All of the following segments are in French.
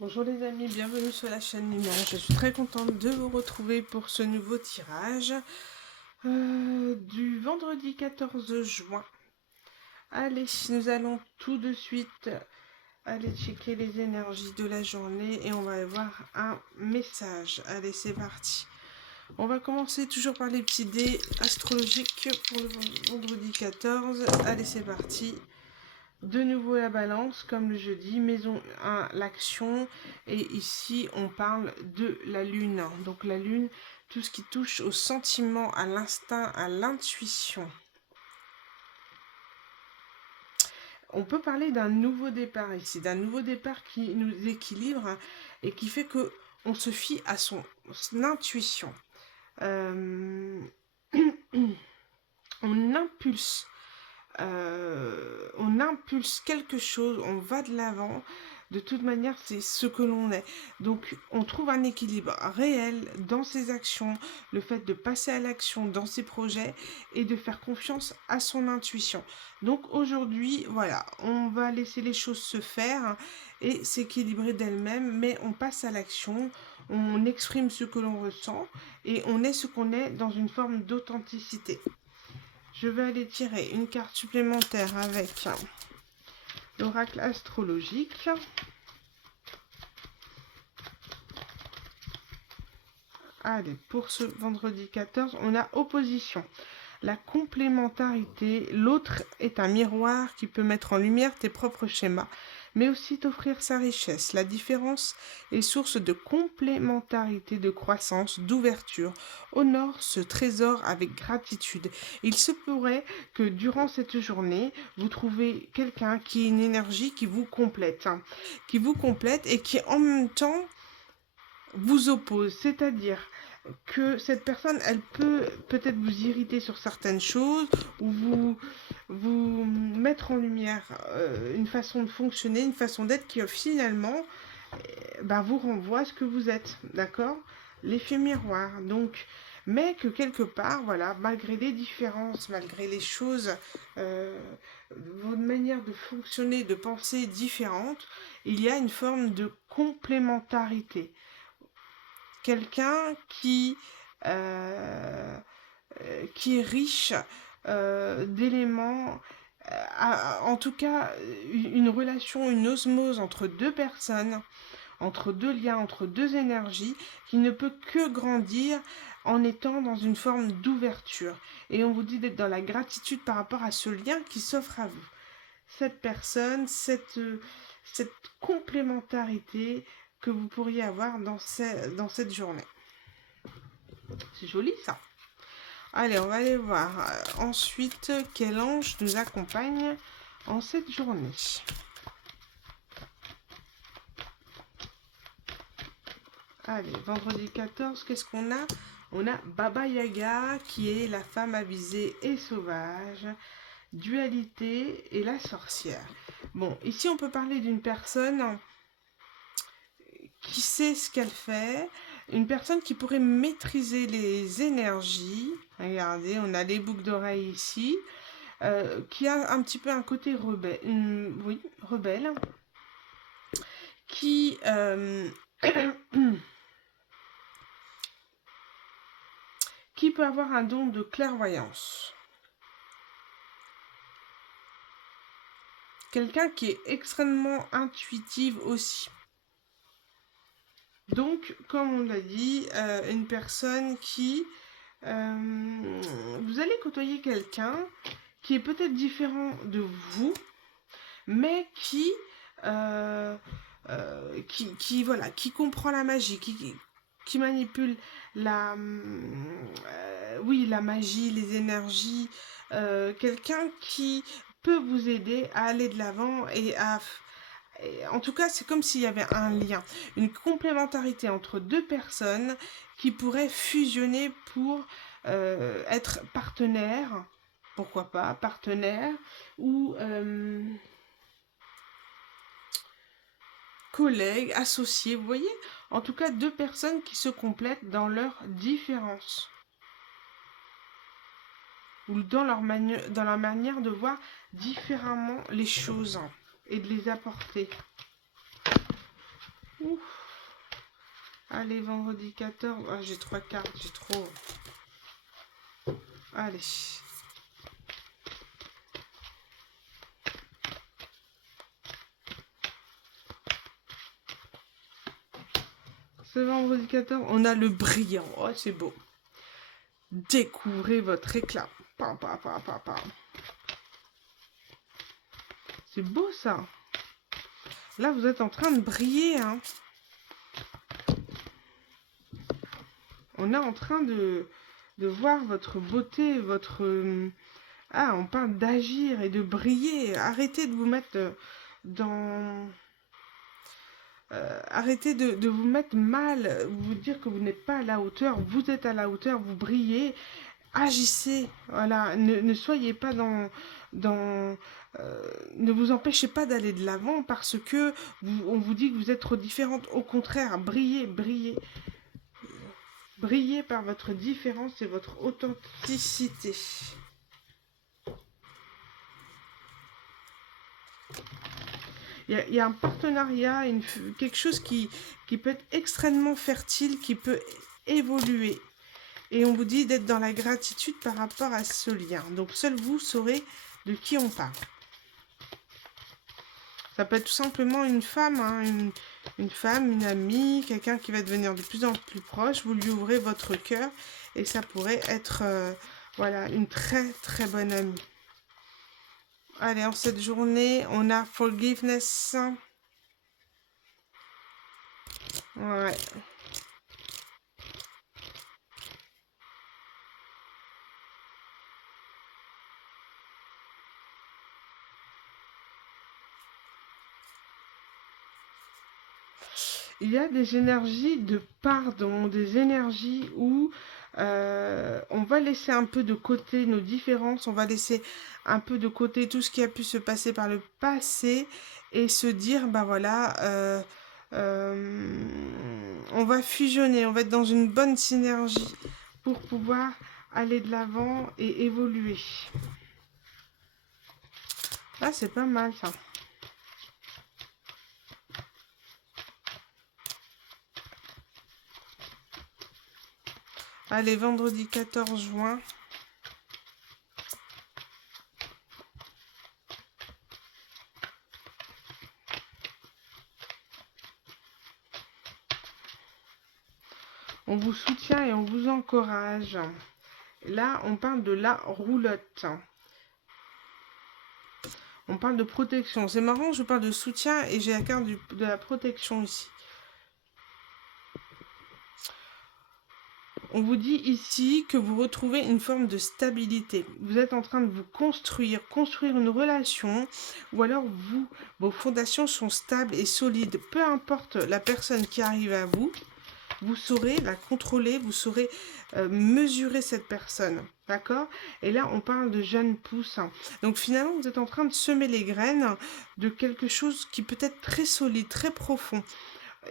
Bonjour les amis, bienvenue sur la chaîne Lumière. Je suis très contente de vous retrouver pour ce nouveau tirage du vendredi 14 juin. Allez, nous allons tout de suite aller checker les énergies de la journée et on va avoir un message. Allez, c'est parti. On va commencer toujours par les petits dés astrologiques pour le vendredi 14. Allez, c'est parti. De nouveau la balance, comme le jeudi, maison 1, l'action. Et ici, on parle de la lune. Donc la lune, tout ce qui touche au sentiment, à l'instinct, à l'intuition. On peut parler d'un nouveau départ ici, d'un nouveau départ qui nous équilibre et qui fait que on se fie à son intuition. On impulse. On impulse quelque chose, on va de l'avant. De toute manière, c'est ce que l'on est. Donc, on trouve un équilibre réel dans ses actions, le fait de passer à l'action dans ses projets et de faire confiance à son intuition. Donc, aujourd'hui, voilà, on va laisser les choses se faire et s'équilibrer d'elles-mêmes, mais on passe à l'action, on exprime ce que l'on ressent et on est ce qu'on est dans une forme d'authenticité. Je vais aller tirer une carte supplémentaire avec l'oracle astrologique. Allez, pour ce vendredi 14, on a opposition. La complémentarité, l'autre est un miroir qui peut mettre en lumière tes propres schémas, mais aussi t'offrir sa richesse. La différence est source de complémentarité, de croissance, d'ouverture. Honore ce trésor avec gratitude. Il se pourrait que durant cette journée, vous trouvez quelqu'un qui a une énergie qui vous complète, et qui en même temps vous oppose, c'est-à-dire que cette personne, elle peut peut-être vous irriter sur certaines choses ou vous mettre en lumière une façon de fonctionner, une façon d'être qui finalement vous renvoie à ce que vous êtes, d'accord? L'effet miroir, donc, mais que quelque part, voilà, malgré les différences, malgré les choses, votre manière de fonctionner, de penser différente, il y a une forme de complémentarité. Quelqu'un qui est riche d'éléments, en tout cas une relation, une osmose entre deux personnes, entre deux liens, entre deux énergies, qui ne peut que grandir en étant dans une forme d'ouverture. Et on vous dit d'être dans la gratitude par rapport à ce lien qui s'offre à vous. Cette personne, cette complémentarité que vous pourriez avoir dans cette journée. C'est joli ça. Allez, on va aller voir ensuite quel ange nous accompagne en cette journée. Allez, vendredi 14, qu'est-ce qu'on a? On a Baba Yaga qui est la femme avisée et sauvage, dualité et la sorcière. Bon, ici on peut parler d'une personne qui sait ce qu'elle fait, une personne qui pourrait maîtriser les énergies. Regardez, on a les boucles d'oreilles ici, qui a un petit peu un côté rebelle, oui, rebelle, qui qui peut avoir un don de clairvoyance. Quelqu'un qui est extrêmement intuitive aussi. Donc, comme on l'a dit, une personne qui... vous allez côtoyer quelqu'un qui est peut-être différent de vous, mais qui voilà, qui comprend la magie, qui manipule la la magie, les énergies, quelqu'un qui peut vous aider à aller de l'avant en tout cas, c'est comme s'il y avait un lien, une complémentarité entre deux personnes qui pourraient fusionner pour être partenaires, pourquoi pas, partenaires, ou collègues, associés, vous voyez? En tout cas, deux personnes qui se complètent dans leurs différences. Ou dans leur manière de voir différemment les choses et de les apporter. Ouf. Allez, vendredi 14. Ah, j'ai 3 cartes, j'ai trop. Allez. Ce vendredi 14, on a le brillant. Oh, c'est beau. Découvrez votre éclat. Pam, pam, pam, pam, pam. C'est beau ça. Là, vous êtes en train de briller. Hein. On est en train de voir votre beauté, votre... Ah, on parle d'agir et de briller. Arrêtez de vous mettre dans... arrêtez de vous mettre mal, vous dire que vous n'êtes pas à la hauteur. Vous êtes à la hauteur, vous brillez. Agissez, voilà. Ne soyez pas ne vous empêchez pas d'aller de l'avant parce que on vous dit que vous êtes trop différente. Au contraire, brillez, brillez. Brillez par votre différence et votre authenticité. Il y a un partenariat, quelque chose qui peut être extrêmement fertile, qui peut évoluer. Et on vous dit d'être dans la gratitude par rapport à ce lien. Donc seul vous saurez de qui on parle. Ça peut être tout simplement une femme, hein, une femme, une amie, quelqu'un qui va devenir de plus en plus proche. Vous lui ouvrez votre cœur et ça pourrait être voilà, une très très bonne amie. Allez, en cette journée, on a forgiveness. Ouais. Il y a des énergies de pardon, des énergies où on va laisser un peu de côté nos différences, on va laisser un peu de côté tout ce qui a pu se passer par le passé et se dire, bah voilà, on va fusionner, on va être dans une bonne synergie pour pouvoir aller de l'avant et évoluer. Là, c'est pas mal ça. Allez, vendredi 14 juin. On vous soutient et on vous encourage. Là, on parle de la roulotte. On parle de protection. C'est marrant, je parle de soutien et j'ai la carte de la protection ici. On vous dit ici que vous retrouvez une forme de stabilité. Vous êtes en train de vous construire une relation, ou alors vos fondations sont stables et solides. Peu importe la personne qui arrive à vous, vous saurez la contrôler, vous saurez mesurer cette personne. D'accord? Et là, on parle de jeunes pousses. Donc finalement, vous êtes en train de semer les graines de quelque chose qui peut être très solide, très profond.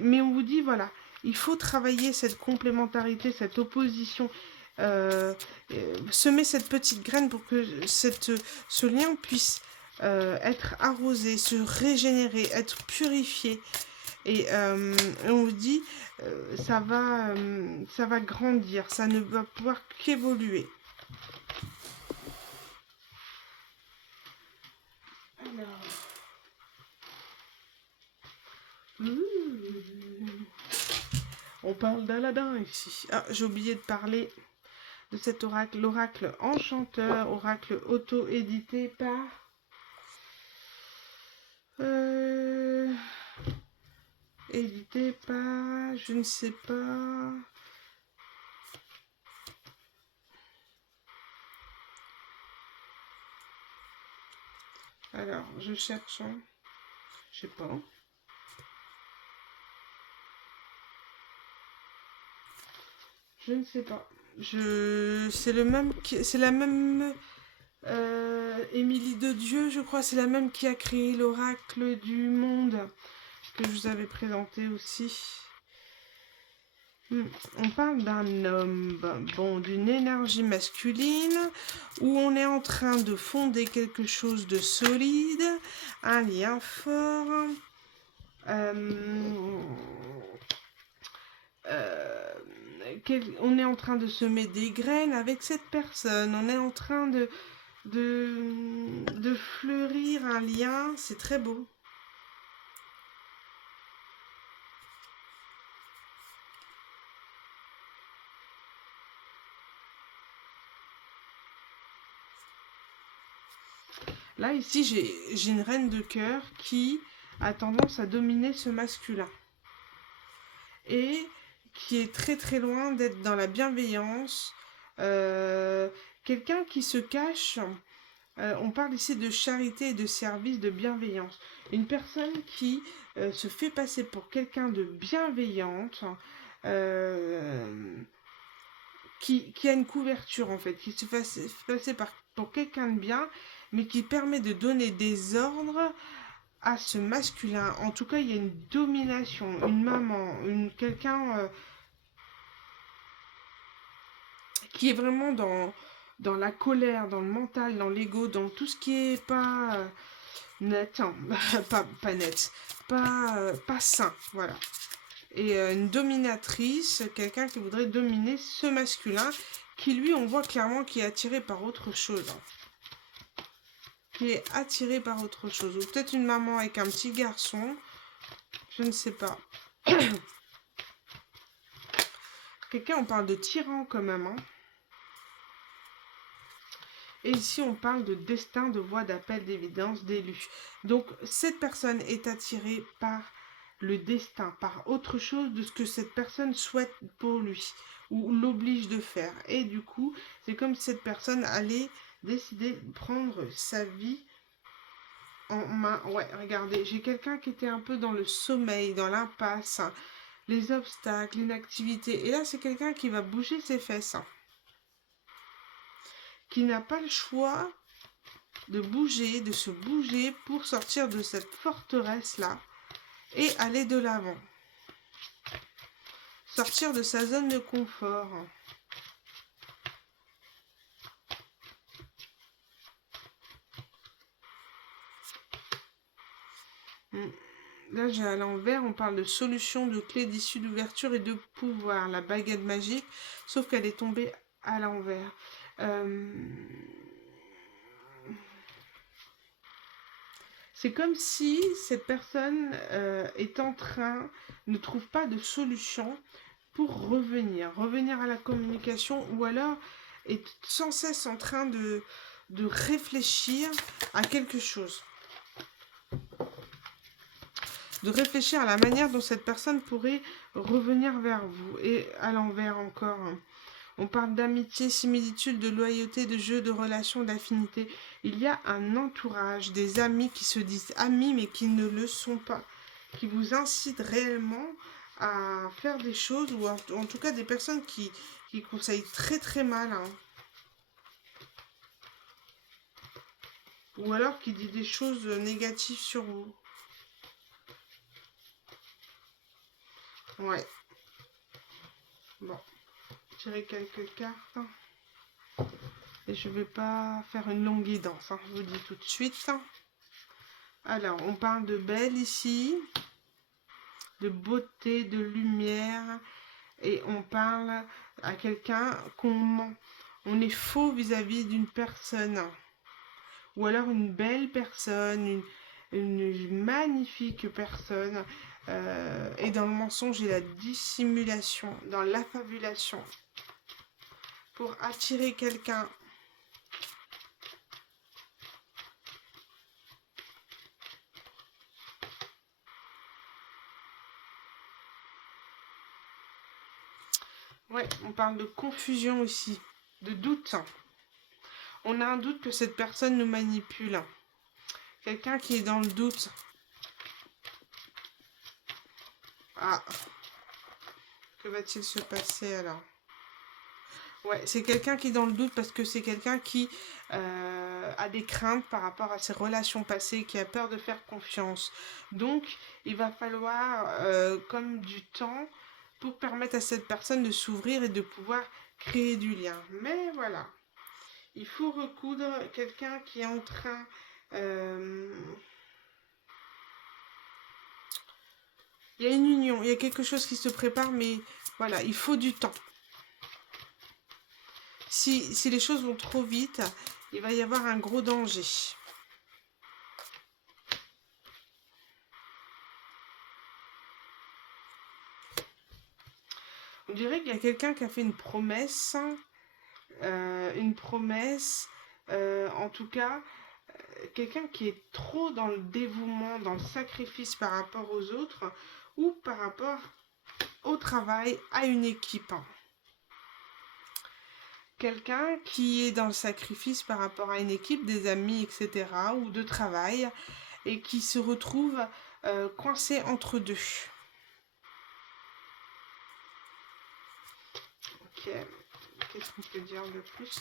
Mais on vous dit, voilà, il faut travailler cette complémentarité, cette opposition, semer cette petite graine pour que ce lien puisse être arrosé, se régénérer, être purifié. Et on vous dit, ça va grandir, ça ne va pouvoir qu'évoluer. Alors... On parle d'Aladin ici. Ah, j'ai oublié de parler de cet oracle, l'oracle enchanteur, oracle auto-édité par... édité par... je ne sais pas... Alors, je cherche... je sais pas... je ne sais pas. C'est le même c'est la même Émilie de Dieu, je crois, c'est la même qui a créé l'oracle du monde que je vous avais présenté aussi. On parle d'un homme, bon, d'une énergie masculine, où on est en train de fonder quelque chose de solide, un lien fort. on est en train de semer des graines avec cette personne. On est en train de fleurir un lien. C'est très beau. Là, ici, j'ai une reine de cœur qui a tendance à dominer ce masculin. Et qui est très très loin d'être dans la bienveillance. Quelqu'un qui se cache. On parle ici de charité et de service, de bienveillance. Une personne qui se fait passer pour quelqu'un de bienveillante, qui a une couverture en fait, qui se fait passer pour quelqu'un de bien, mais qui permet de donner des ordres à ce masculin. En tout cas, il y a une domination, une maman, quelqu'un qui est vraiment dans la colère, dans le mental, dans l'ego, dans tout ce qui est pas net, hein, pas net, pas sain, voilà. Et une dominatrice, quelqu'un qui voudrait dominer ce masculin, qui lui, on voit clairement qui est attiré par autre chose. Hein. Qui est attiré par autre chose. Ou peut-être une maman avec un petit garçon, je ne sais pas. Quelqu'un, on parle de tyran quand même, hein. Et ici, on parle de destin, de voie d'appel, d'évidence, d'élu. Donc, cette personne est attirée par le destin, par autre chose de ce que cette personne souhaite pour lui ou l'oblige de faire. Et du coup, c'est comme si cette personne allait décider de prendre sa vie en main. Ouais, regardez, j'ai quelqu'un qui était un peu dans le sommeil, dans l'impasse, hein, les obstacles, l'inactivité. Et là, c'est quelqu'un qui va bouger ses fesses. Hein. Qui n'a pas le choix de bouger, de se bouger pour sortir de cette forteresse-là et aller de l'avant. Sortir de sa zone de confort. Là, j'ai à l'envers, on parle de solution, de clé, d'issue, d'ouverture et de pouvoir. La baguette magique, sauf qu'elle est tombée à l'envers. C'est comme si cette personne est en train, ne trouve pas de solution pour revenir à la communication, ou alors est sans cesse en train de réfléchir à quelque chose. De réfléchir à la manière dont cette personne pourrait revenir vers vous. Et à l'envers encore, hein. On parle d'amitié, similitude, de loyauté, de jeu, de relations, d'affinité. Il y a un entourage, des amis qui se disent amis mais qui ne le sont pas. Qui vous incitent réellement à faire des choses, ou en tout cas des personnes qui conseillent très très mal. Hein. Ou alors qui dit des choses négatives sur vous. Ouais. Bon. Tirer quelques cartes. Et je vais pas faire une longue guidance, hein, je vous dis tout de suite. Alors, on parle de belle ici, de beauté, de lumière. Et on parle à quelqu'un qu'on ment. On est faux vis-à-vis d'une personne. Ou alors une belle personne, une magnifique personne. Et dans le mensonge et la dissimulation, dans l'affabulation. Pour attirer quelqu'un. Ouais, on parle de confusion aussi, de doute. On a un doute que cette personne nous manipule. Quelqu'un qui est dans le doute. Ah, que va-t-il se passer alors? Ouais, c'est quelqu'un qui est dans le doute parce que c'est quelqu'un qui a des craintes par rapport à ses relations passées, qui a peur de faire confiance. Donc, il va falloir comme du temps pour permettre à cette personne de s'ouvrir et de pouvoir créer du lien. Mais voilà, il faut recoudre quelqu'un qui est en train... il y a une union, il y a quelque chose qui se prépare, mais voilà, il faut du temps. Si les choses vont trop vite, il va y avoir un gros danger. On dirait qu'il y a quelqu'un qui a fait une promesse. En tout cas, quelqu'un qui est trop dans le dévouement, dans le sacrifice par rapport aux autres ou par rapport au travail, à une équipe. Quelqu'un qui est dans le sacrifice par rapport à une équipe, des amis, etc., ou de travail, et qui se retrouve coincé entre deux. Ok, qu'est-ce qu'on peut dire de plus?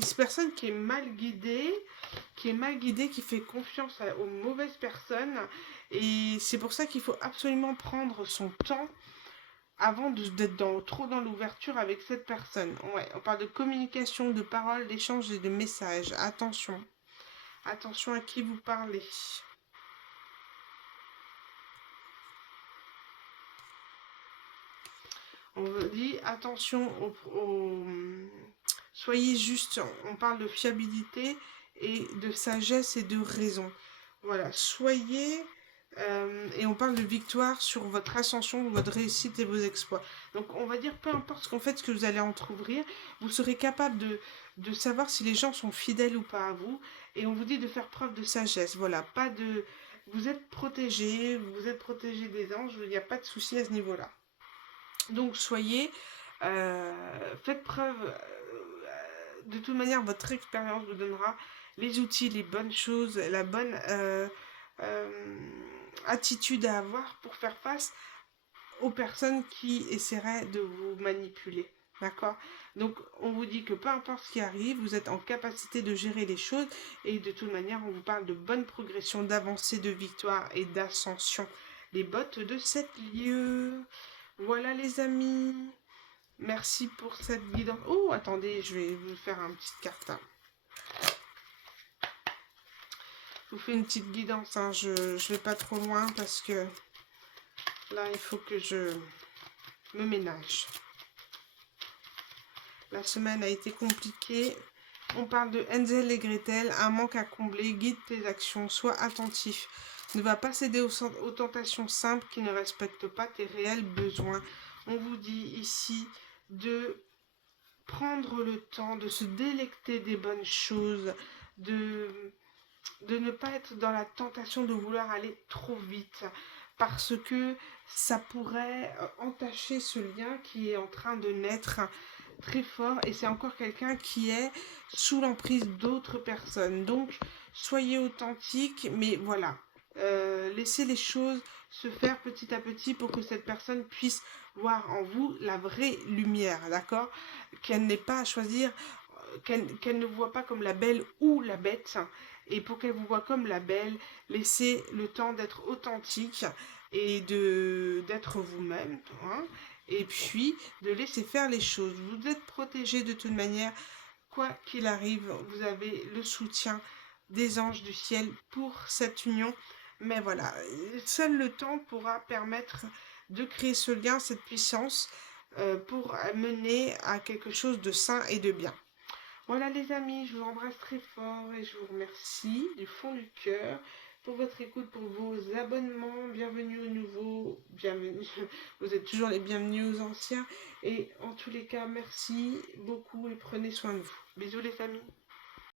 Cette personne qui est mal guidée, qui fait confiance aux mauvaises personnes, et c'est pour ça qu'il faut absolument prendre son temps avant d'être trop dans l'ouverture avec cette personne. Ouais, on parle de communication, de paroles, d'échanges et de messages. Attention. Attention à qui vous parlez. On dit attention soyez juste. On parle de fiabilité et de sagesse et de raison. Voilà, soyez... et on parle de victoire sur votre ascension, votre réussite et vos exploits. Donc on va dire, peu importe ce qu'on fait, ce que vous allez entrouvrir, vous serez capable de savoir si les gens sont fidèles ou pas à vous. Et on vous dit de faire preuve de sagesse. Voilà, pas de... Vous êtes protégé des anges, il n'y a pas de souci à ce niveau-là. Donc faites preuve, de toute manière votre expérience vous donnera les outils, les bonnes choses, la bonne attitude à avoir pour faire face aux personnes qui essaieraient de vous manipuler. D'accord? Donc on vous dit que peu importe ce qui arrive, vous êtes en capacité de gérer les choses et de toute manière on vous parle de bonne progression, d'avancée, de victoire et d'ascension. Les bottes de 7 lieux. Voilà les amis. Merci pour cette guidance. Oh, attendez, je vais vous faire une petite carte. Je vous fais une petite guidance. Hein. Je vais pas trop loin parce que là, il faut que je me ménage. La semaine a été compliquée. On parle de Hansel et Gretel, un manque à combler, guide tes actions, sois attentif. Ne va pas céder aux tentations simples qui ne respectent pas tes réels besoins. On vous dit ici de prendre le temps de se délecter des bonnes choses, de ne pas être dans la tentation de vouloir aller trop vite, parce que ça pourrait entacher ce lien qui est en train de naître très fort, et c'est encore quelqu'un qui est sous l'emprise d'autres personnes. Donc, soyez authentique, mais voilà, laissez les choses se faire petit à petit pour que cette personne puisse voir en vous la vraie lumière, d'accord? Qu'elle n'ait pas à choisir, qu'elle ne voit pas comme la belle ou la bête, et pour qu'elle vous voit comme la belle, laissez le temps d'être authentique et d'être vous-même, hein, et puis de laisser faire les choses. Vous êtes protégé de toute manière, quoi qu'il arrive, vous avez le soutien des anges du ciel pour cette union. Mais voilà, seul le temps pourra permettre de créer ce lien, cette puissance, pour mener à quelque chose de sain et de bien. Voilà les amis, je vous embrasse très fort et je vous remercie du fond du cœur pour votre écoute, pour vos abonnements. Bienvenue aux nouveaux, bienvenue, vous êtes toujours les bienvenus aux anciens. Et en tous les cas, merci beaucoup et prenez soin de vous. Bisous les amis.